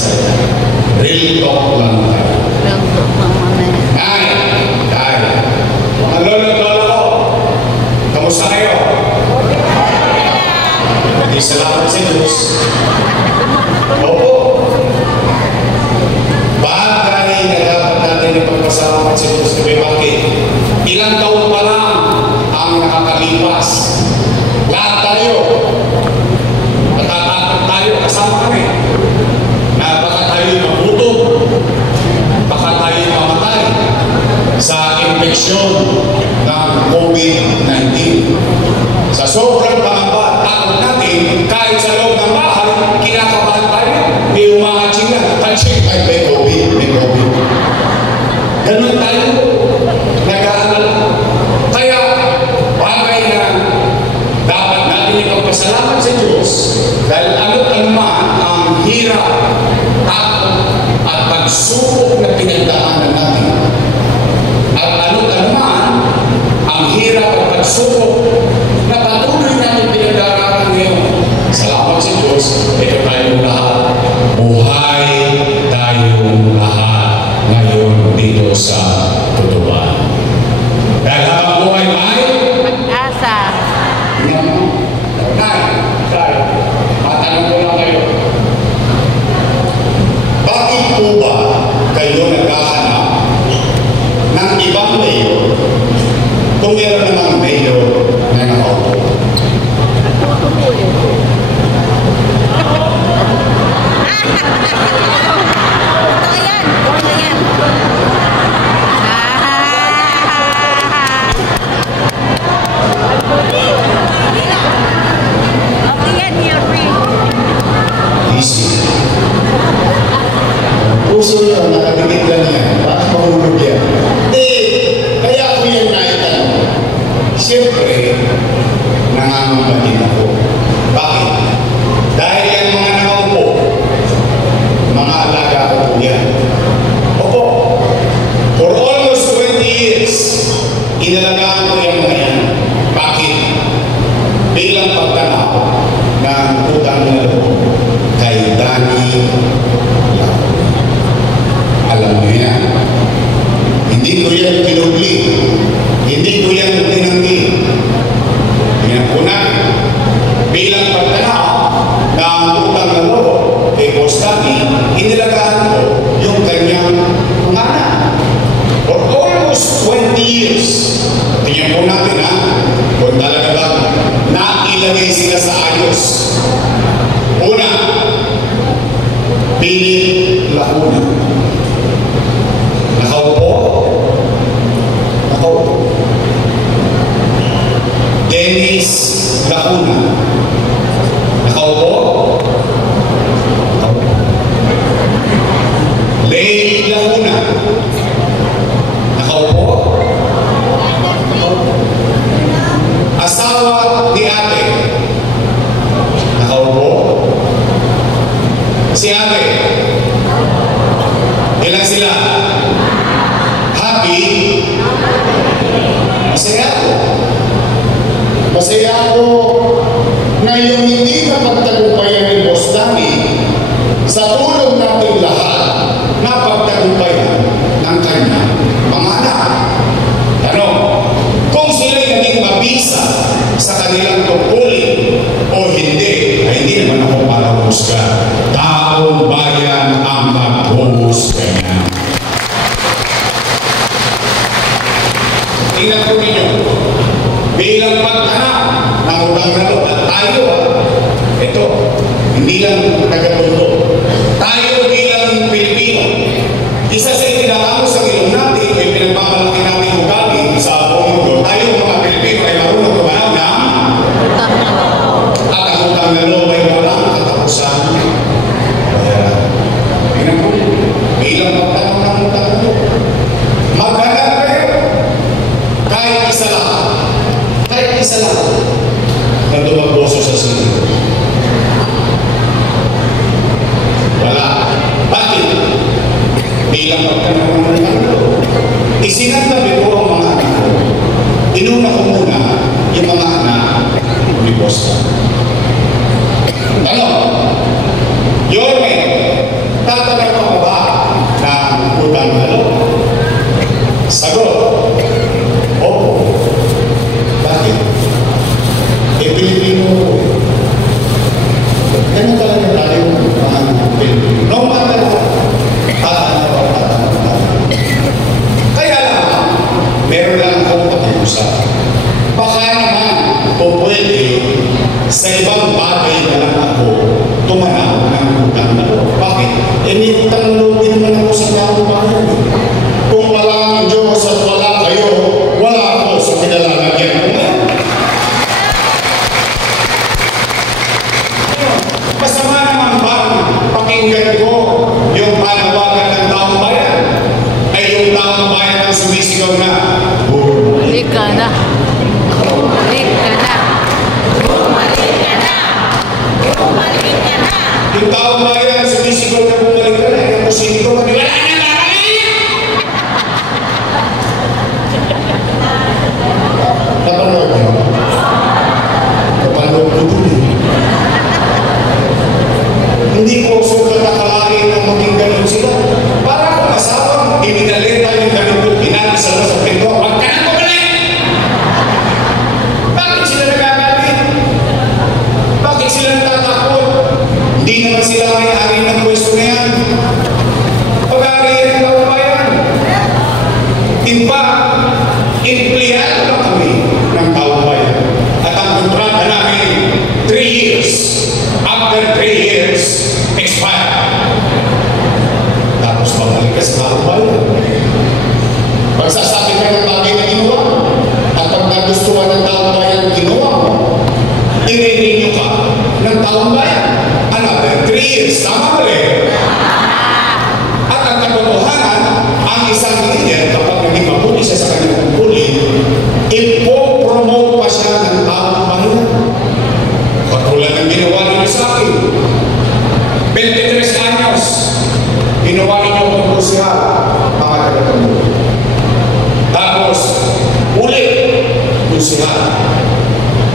magsalita. Real talk lang tayo. Real talk lang muna yan. Dahil, mga lolo-lolo ko, kamusta kayo? Hindi salamat sa Diyos. Opo. Bagay na dapat natin ipagpasalamat sa Diyos. Bakit? Ilang taon pa lang ang nakakalipas. Lahat tayo. Natatakot tayo. Kasama kami. Na baka tayo magutom. Baka tayo mamatay sa infeksyon ng COVID-19. Sa sobrang pangamba, takot natin, kahit sa loob ng bahay, kinakabahan tayo. May umahaching na. Pansin, ay may COVID, may COVID. Ganun tayo. Nag-aalala. Kaya, bagay na dapat natin ipagpasalamat sa Diyos dahil ano-anuman ang hirap at pagsubok na pinagdaanan natin. At ano-anuman ang hirap at pagsubok na patuloy natin pinagdaanan ngayon. Salamat sa Diyos, ito tayong lahat. Buhay tayong lahat ngayon dito sa tutuban. Dahil habang buhay may Pag-asa. Matanong ko lang kayo. Bakit po ba kayo naghahanap ng ibang mayor kung meron namang mayor na nakaupo? Ito yan. Ito yan. Okay yan, Henry. Easy. Puso nyo, nakabigit lang yan. Bakit mahulog yan? Hindi. Kaya ako yan naitanong. Siyempre, nangangamba din ako. Bakit? Dahil yan mga nakaupo, mga alaga ko po yan. Opo. For almost 20 years, inalagaan ko yung mga yan. Bakit? Bilang pagtanaw ng utang na loob kay Danny Lau. Alam niyo yan. Hindi ko yan kinubli. Hindi ko yan tinanggi. Yan ko na. Bilang pagtanaw ng utang na loob kay Boss Danny, inilagaan ko yung kanyang mga anak. For almost 20 years, tingnan po natin ha, kung talaga ba nailagay sila sa ayos. Una, Philip Lacuna. Nakaupo? Nakaupo. Dennis Lacuna. Nakaupo? Nakaupo. Lay Lacuna. Nakaupo? Nakaupo. Asawa ni ate. Nakaupo? Si ate. Ilan sila? Happy? Masaya ako. Masaya ako na yung hindi na pagtagumpayan ni Boss Danny sa tulong natin lahat na pagtagumpayan ng kanya mga anak. Ano? Kung sila'y naging mabisa sa kanilang tungkulin o hindi, ay hindi naman ako para husga. Taong bayan ang maghuhusga niya. Tingnan po ninyo, bilang pagtanap ng utang na loob, at tayo, ito, hindi lang taga-tundo. Tayo bilang Pilipino, isa sa itinakamo sa ilong natin, ay pinagmamalaki natin ugali sa buong mundo. Tayo mga Pilipino ay marunong kumanaw na at ang utang na loob ay walang katapusan. Kaya, tingnan po, bilang pagtanap ng utang na loob, maghanap kayo kahit isa lang. Kahit isa lang na dumagboso sa sino. Wala. Bakit? Bilang pagtanong ng mga ito, isinantabi ko ang mga anak ko. Inuna ko muna yung mga anak ni Boss. Ano? Yorme, Initangulogin man ako sa taong bayan. Kung wala ang Diyos at wala kayo, wala ako sa pinalalagyan ko ngayon. Masama naman ba pakinggan ko yung panawagan ng taong bayan? Ay yung taong bayan ang sumisigaw na, Bumalik ka na. Bumalik ka na. Bumalik ka na. Bumalik ka na. yung taong bayan sumisigaw na bumalik ka na, yung sumisigaw na, wala na ba ka na? Kapanood niyo? Kapanood ko dun eh. Hindi ko sukat nakalain na maging ganun sila. Para kung asawang iminalita yung ganun ko, inalis sa pinto, wag ka na bumalik! Bakit sila nagagalit? Bakit sila natatakot? Hindi naman sila may-ari ng pwesto na yan. Pag-ari yan ng taong bayan. In fact, empleyado lang kami ng taong bayan. At ang kontrata namin, 3 years. After 3 years, expire. Tapos pabalik ka sa taong bayan. Pagsasabi ka ng bagay na ginawa mo, at pag nagustuhan ng taong bayan ginawa mo, i-renew ka ng taong bayan. Another 3 years. Tama ba rin? At ang katotohanan, ang isang leader, kapag naging mabuti siya sa kanyang puli, ipo-promote pa siya ng taong bayan. Katulad ng ginawa niyo sa akin. 23 anyos, ginawa ninyo ang pagkusihan, mga taga-tamulo. Tapos, ulit, kusihan.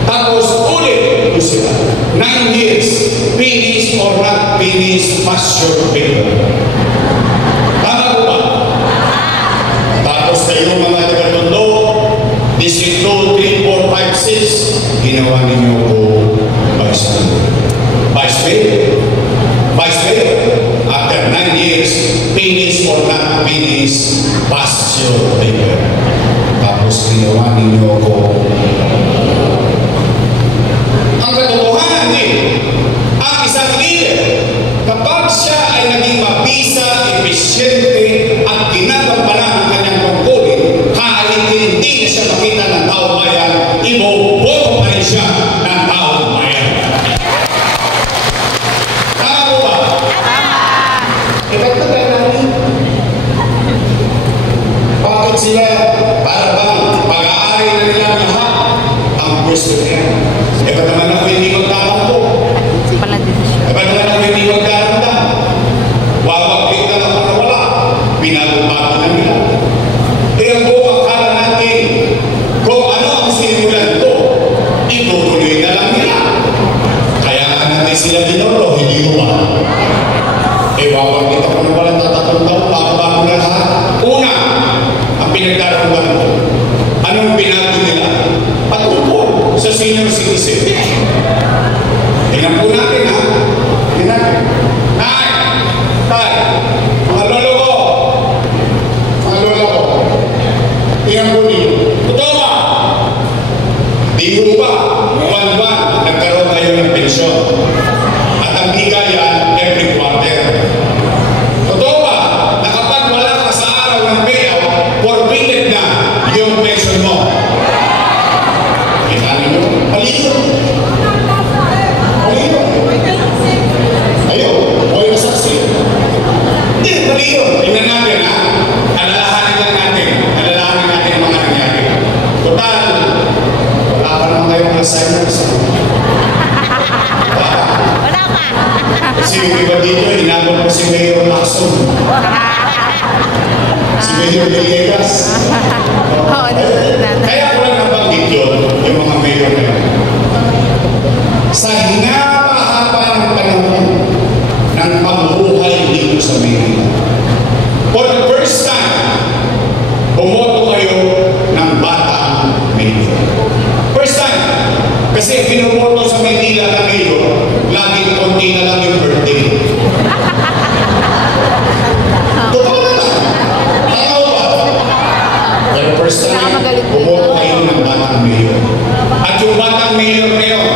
Tapos, ulit, kusihan. 9 years, finish or not finish, pass your paper. Tama ko ba? Tapos kayo mga taga-tondo, Distrito 3, 4, 5, 6, ginawa ninyo ko Vice Mayor. Vice Mayor. Vice Mayor. After 9 years, finish or not finish, pass your paper. Tapos ginawa ninyo ko. Ang katotohanan din, ang isang leader, kapag siya ay naging mabisa, epesyente, at ginagampanan ang kanyang tungkulin, kahit hindi na siya makita ng taong bayan, iboboto pa rin siya ng taong bayan. Tama po ba? Eh, ba't naglalari? Bakit sila, para bang pag-aari na nila lahat ang pwesto niya? Eh, ba't naman ako hindi magtatampo? Pala dito siya. Eh, ba't naman ako hindi magkaramdam? Wawagpit na ako na wala. Pinagubago na nila. Eh, ang buong akala natin, kung ano ang sinimulan ko, itutuloy na lang nila. Kaya nga natin sila dinoro, hindi ko ba? Eh, wawagpit ako na walang tatatong taon, bago na lahat. Una, ang pinagdarungan ko, anong binago nila? Patungkol sa senior citizen. Tingnan po natin, ha? Tingnan natin. Tay, mga lolo ko. Mga lolo ko. Tingnan po niyo. Totoo ba? Di ko ba? Buwan-buwan, nagkaroon tayo ng pensyon. At ang bigayan, every quarter. Totoo ba? Na kapag wala ka sa araw ng payout, forbidden na yung pension mo. Kita ninyo? Palito. Palito. Ayun, huwag na saksi. Hindi, palito. Tingnan natin, ha? Alalahanin lang natin. Alalahanin natin ang mga nangyari. Total, wala pa naman kayong Alzheimer's. Wala ka. Kasi yung iba dito, inabot ko si Mayor Lacson. Si Mayor Villegas. Oo, dito natin. Kaya ko lang nabanggit yun, yung mga mayor na yun. Sa hinahaba ng panahon ng pamumuhay dito sa Maynila, for the first time, bumoto kayo ng batang mayor. First time. Kasi pinumoto sa Maynila na mayor, laging konti na lang yung birthday. Totoo na lang. Tama ba? For the first time, bumoto kayo ng batang mayor. At yung batang mayor ngayon,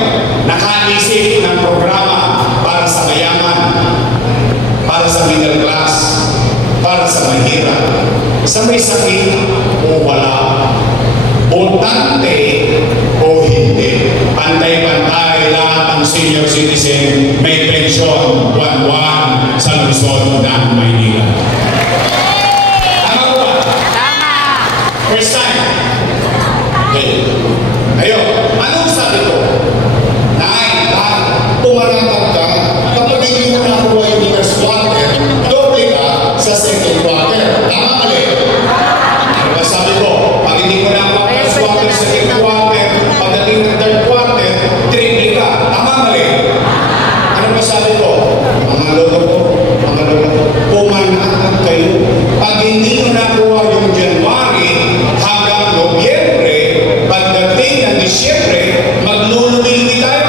nakaisip ng programa para sa mayaman, para sa middle class, para sa mahirap, sa may sakit o wala, botante o hindi. Pantay-pantay lahat ng senior citizen may pensyon buwan-buwan sa Luzon ng Maynila. Tama ko ba? Tama. First time. Okay. Ayun. Anong sabi ko? Tumaratag ka, kapag hindi mo nakuha yung first quarter, doble ka sa second quarter. Tama mali? Ano ba sabi ko? Pag hindi mo nakuha first quarter, second quarter, pagdating ng third quarter, triple ka. Tama mali? Ano ba sabi ko? Mga lolo ko, pumanatag kayo. Pag hindi mo nakuha yung January hanggang Nobyembre, pagdating ng Disyembre, maglulubili tayo.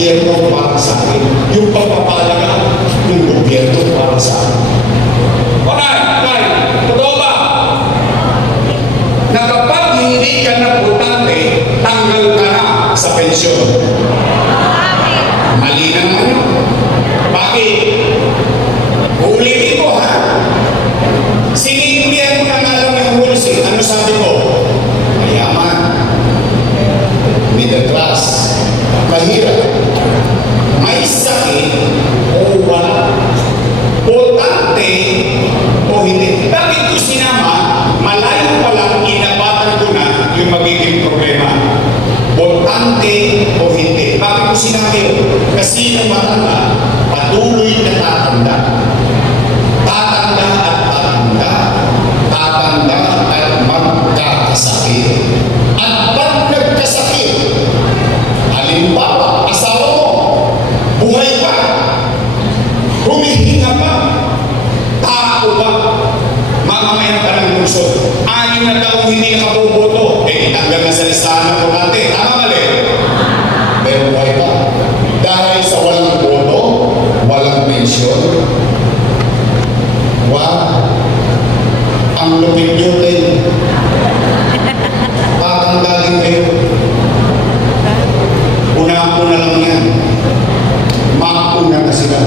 gobyerno para sa akin. Yung pagpapalaga ng gobyerno tatanda. Tatanda at tatanda. Tatanda at magkakasakit. At pag nagkasakit, halimbawa, asawa mo, buhay pa, humihinga pa, tao pa, mamamayan ka ng puso. 6 na taong hindi nakabuboto, tanggal na sa listahan ng kurante. Tama mali? Pero buhay pa. Dahil sa walang boto, walang pensyon. Wow! Ang lupit nyo din. Tatanggalin kayo. Una-una lang yan. Mauna na sila.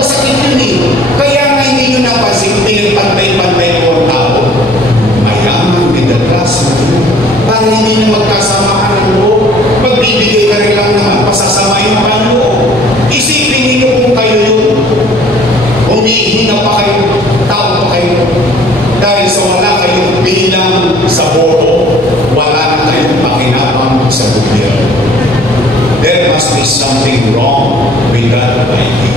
Masakit yun eh. Kaya nga hindi nyo napansin, pinagpantay-pantay ko ang tao. Mayaman, middle class, para hindi na magkasamahan ng loob. Magbibigay ka rin lang naman, pasasamayin pa ang loob. Isipin niyo kung kayo yun. Humihina pa kayo, tao pa kayo. Dahil sa wala kayong bilang sa boto, wala na kayong pakinabang sa gobyerno. There must be something wrong with that idea.